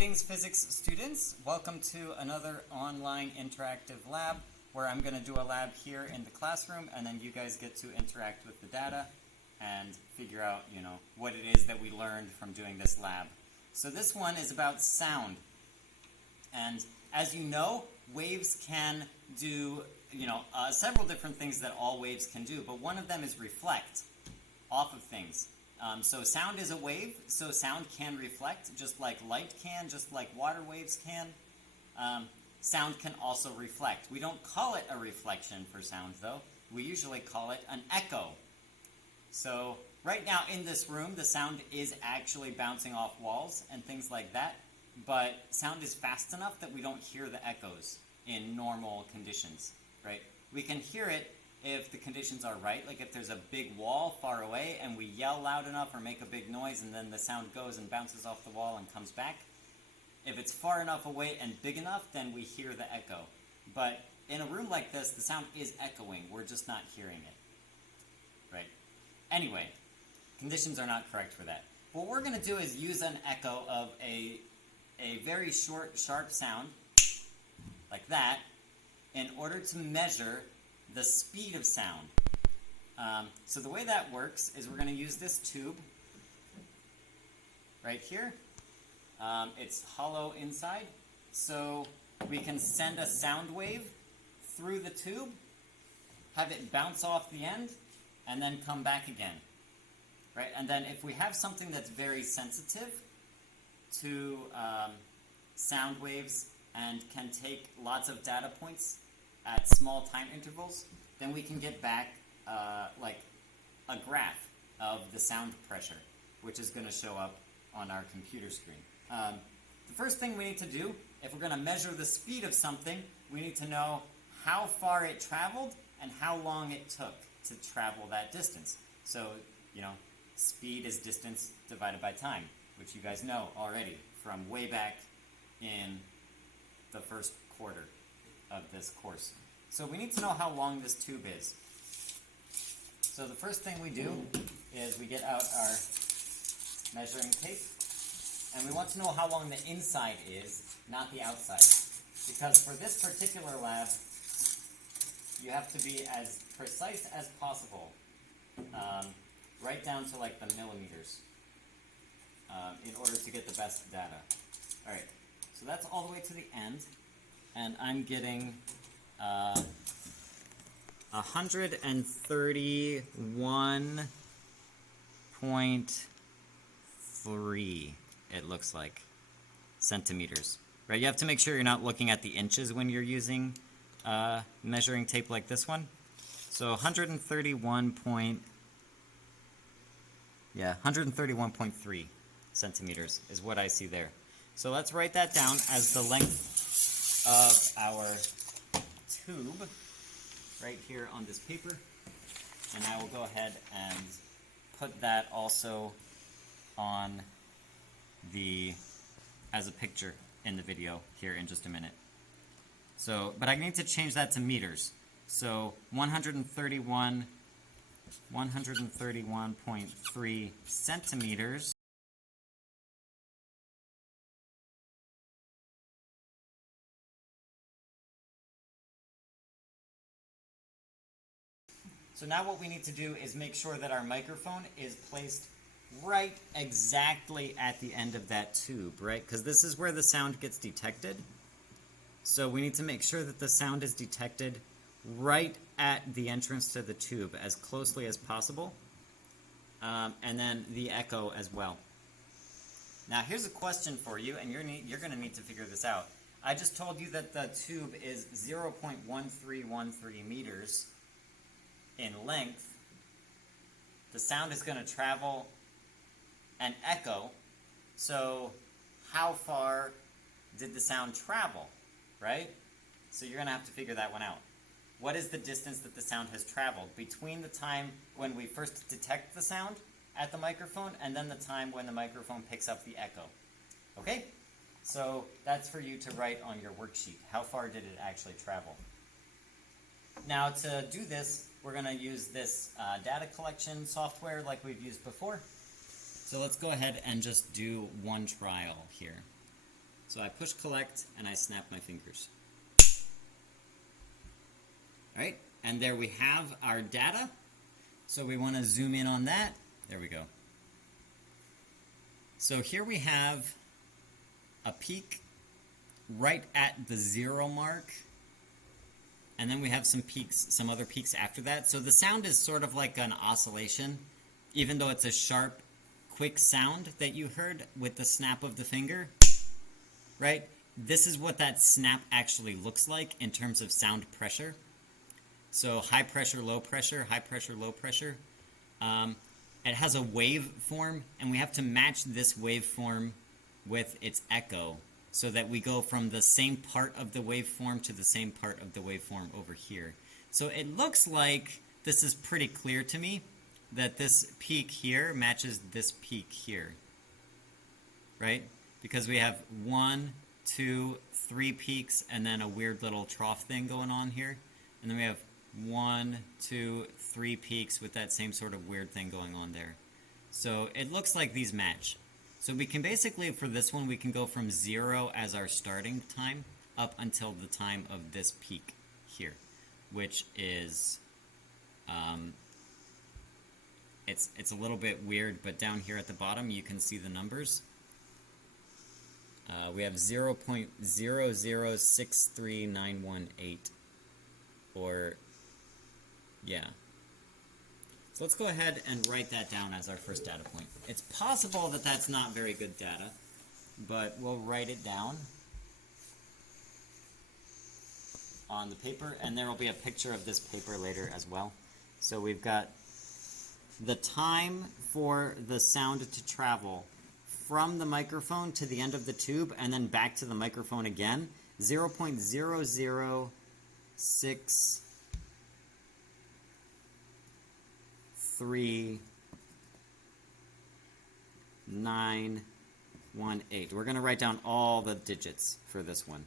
Greetings, physics students. Welcome to another online interactive lab where I'm going to do a lab here in the classroom, and then you guys get to interact with the data and figure out, what it is that we learned from doing this lab. So this one is about sound. And as you know, waves can do, several different things that all waves can do, but one of them is reflect off of things. So sound is a wave, so sound can reflect, just like light can, just like water waves can. Sound can also reflect. We don't call it a reflection for sound, though. We usually call it an echo. So right now in this room, the sound is actually bouncing off walls and things like that, but sound is fast enough that we don't hear the echoes in normal conditions, right? We can hear it if the conditions are right, like if there's a big wall far away and we yell loud enough or make a big noise and then the sound goes and bounces off the wall and comes back. If it's far enough away and big enough, then we hear the echo. But in a room like this, the sound is echoing, we're just not hearing it, right? Anyway, conditions are not correct for that. What we're going to do is use an echo of a very short, sharp sound, like that, in order to measure the speed of sound. So the way that works is we're going to use this tube right here. It's hollow inside, so we can send a sound wave through the tube, have it bounce off the end, and then come back again. Right? And then if we have something that's very sensitive to sound waves and can take lots of data points at small time intervals, then we can get back like a graph of the sound pressure, which is going to show up on our computer screen. The first thing we need to do, if we're going to measure the speed of something, we need to know how far it traveled and how long it took to travel that distance. So, speed is distance divided by time, which you guys know already from way back in the first quarter of this course. So we need to know how long this tube is. So the first thing we do is we get out our measuring tape, and we want to know how long the inside is, not the outside. Because for this particular lab, you have to be as precise as possible, right down to like the millimeters, in order to get the best data. Alright, so that's all the way to the end. And I'm getting 131.3, it looks like, centimeters. Right? You have to make sure you're not looking at the inches when you're using measuring tape like this one. So 131.3 centimeters is what I see there. So let's write that down as the length of our tube right here on this paper, and I will go ahead and put that also on as a picture in the video here in just a minute. So, but I need to change that to meters. So 131.3 centimeters . So now what we need to do is make sure that our microphone is placed right exactly at the end of that tube, right? Because this is where the sound gets detected. So we need to make sure that the sound is detected right at the entrance to the tube as closely as possible. And then the echo as well. Now here's a question for you, and you're going to need to figure this out. I just told you that the tube is 0.1313 meters in length. The sound is going to travel and echo. So how far did the sound travel, right? So you're going to have to figure that one out. What is the distance that the sound has traveled between the time when we first detect the sound at the microphone and then the time when the microphone picks up the echo? Okay? So that's for you to write on your worksheet. How far did it actually travel? Now to do this, we're going to use this data collection software like we've used before. So let's go ahead and just do one trial here. So I push collect and I snap my fingers. Alright, and there we have our data. So we want to zoom in on that. There we go. So here we have a peak right at the 0 mark. And then we have some peaks, some other peaks after that. So the sound is sort of like an oscillation, even though it's a sharp, quick sound that you heard with the snap of the finger, right? This is what that snap actually looks like in terms of sound pressure. So high pressure, low pressure, high pressure, low pressure. It has a waveform, and we have to match this waveform with its echo so that we go from the same part of the waveform to the same part of the waveform over here. So it looks like this is pretty clear to me that this peak here matches this peak here, right? Because we have 1, 2, 3 peaks and then a weird little trough thing going on here. And then we have 1, 2, 3 peaks with that same sort of weird thing going on there. So it looks like these match. So we can basically, for this one, we can go from 0 as our starting time up until the time of this peak here, which is, it's a little bit weird, but down here at the bottom you can see the numbers. We have 0.0063918, or, yeah. So let's go ahead and write that down as our first data point. It's possible that that's not very good data, but we'll write it down on the paper, and there will be a picture of this paper later as well. So we've got the time for the sound to travel from the microphone to the end of the tube and then back to the microphone again, 0.0063918. We're going to write down all the digits for this one.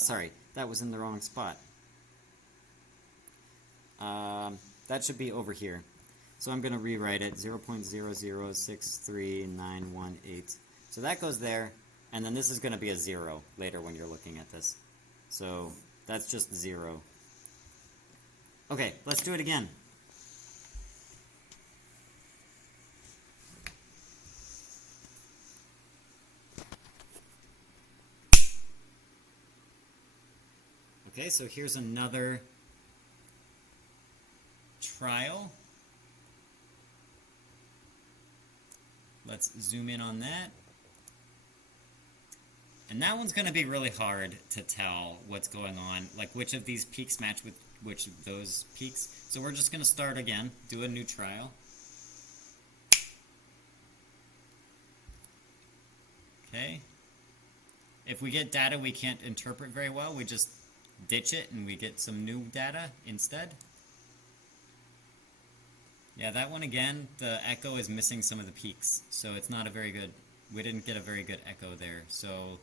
Sorry, that was in the wrong spot. That should be over here. So I'm going to rewrite it, 0.0063918. So that goes there, and then this is going to be a 0 later when you're looking at this. So that's just 0. Okay, let's do it again. Okay, so here's another trial. Let's zoom in on that. And that one's going to be really hard to tell what's going on, like which of these peaks match with which of those peaks. So we're just going to start again, do a new trial. Okay. If we get data we can't interpret very well, we just ditch it and we get some new data instead. Yeah, that one again, the echo is missing some of the peaks, so it's not a very good, we didn't get a very good echo there, so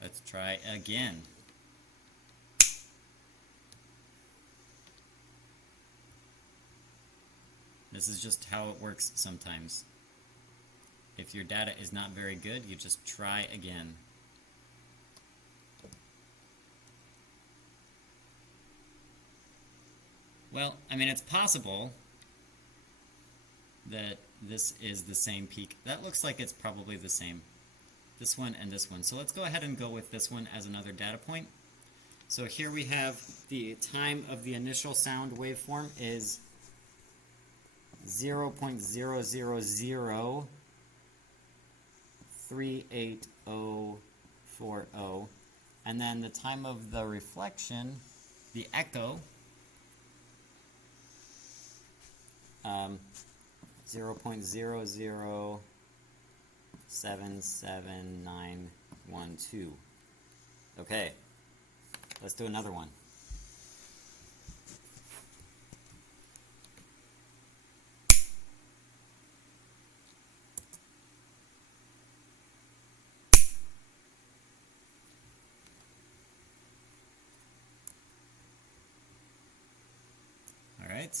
let's try again. This is just how it works sometimes. If your data is not very good, you just try again. Well, I mean, it's possible that this is the same peak. That looks like it's probably the same. This one and this one. So let's go ahead and go with this one as another data point. So here we have the time of the initial sound waveform is 0.0003840, and then the time of the reflection, the echo, 0.0077912. Okay, let's do another one. All right,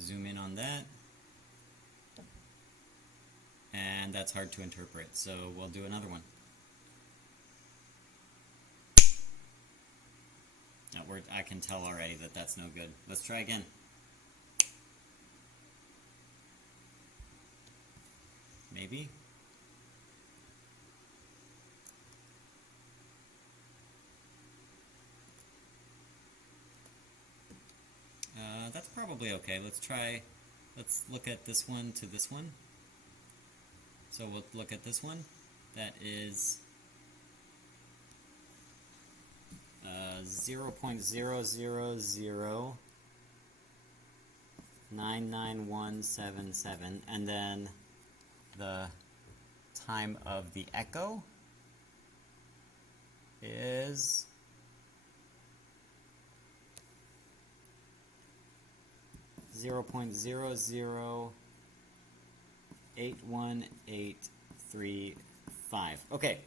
zoom in on that. And that's hard to interpret, so we'll do another one. I can tell already that that's no good. Let's try again. Maybe? That's probably okay. Let's look at this one to this one. So we'll look at this one. That is 0.000999177, and then the time of the echo is 0.00818335. Okay,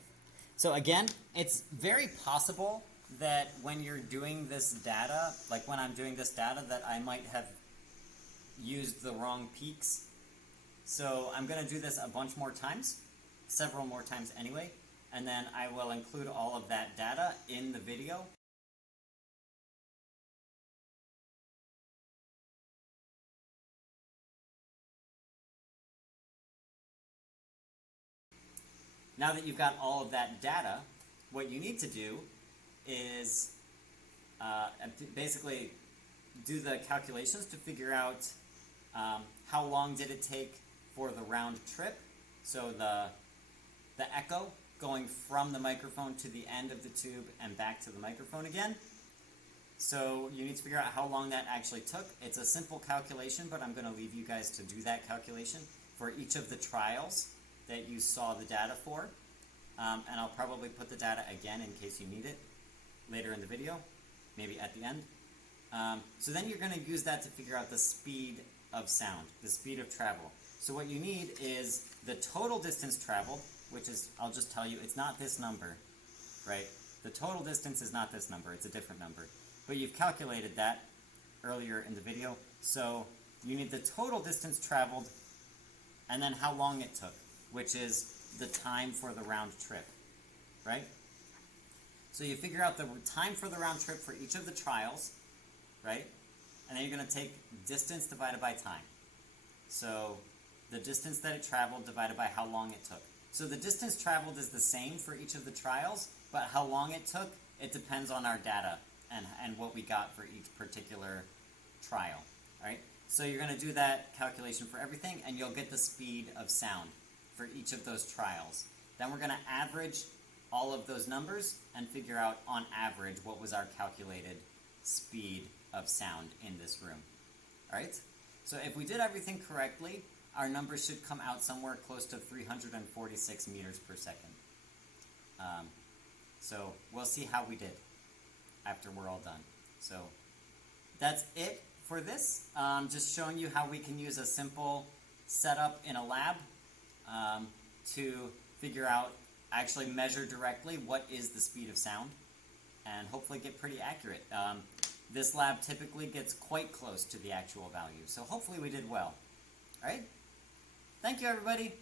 so again, it's very possible that when you're doing this data, like when I'm doing this data, that I might have used the wrong peaks. So I'm going to do this a bunch more times, several more times anyway, and then I will include all of that data in the video. Now that you've got all of that data, what you need to do is basically do the calculations to figure out how long did it take for the round trip, so the echo going from the microphone to the end of the tube and back to the microphone again. So you need to figure out how long that actually took. It's a simple calculation, but I'm going to leave you guys to do that calculation for each of the trials that you saw the data for. And I'll probably put the data again in case you need it later in the video, maybe at the end. So then you're going to use that to figure out the speed of sound, the speed of travel. So what you need is the total distance traveled, which is, I'll just tell you, it's not this number, right? The total distance is not this number, it's a different number. But you've calculated that earlier in the video. So you need the total distance traveled and then how long it took, which is the time for the round trip, right? So you figure out the time for the round trip for each of the trials, right? And then you're going to take distance divided by time. So the distance that it traveled divided by how long it took. So the distance traveled is the same for each of the trials, but how long it took, it depends on our data and what we got for each particular trial, all right? So you're going to do that calculation for everything, and you'll get the speed of sound for each of those trials. Then we're going to average all of those numbers and figure out, on average, what was our calculated speed of sound in this room, all right? So if we did everything correctly, our numbers should come out somewhere close to 346 meters per second. So we'll see how we did after we're all done. So that's it for this. Just showing you how we can use a simple setup in a lab to figure out, actually measure directly what is the speed of sound, and hopefully get pretty accurate. This lab typically gets quite close to the actual value, so hopefully we did well. All right? Thank you, everybody.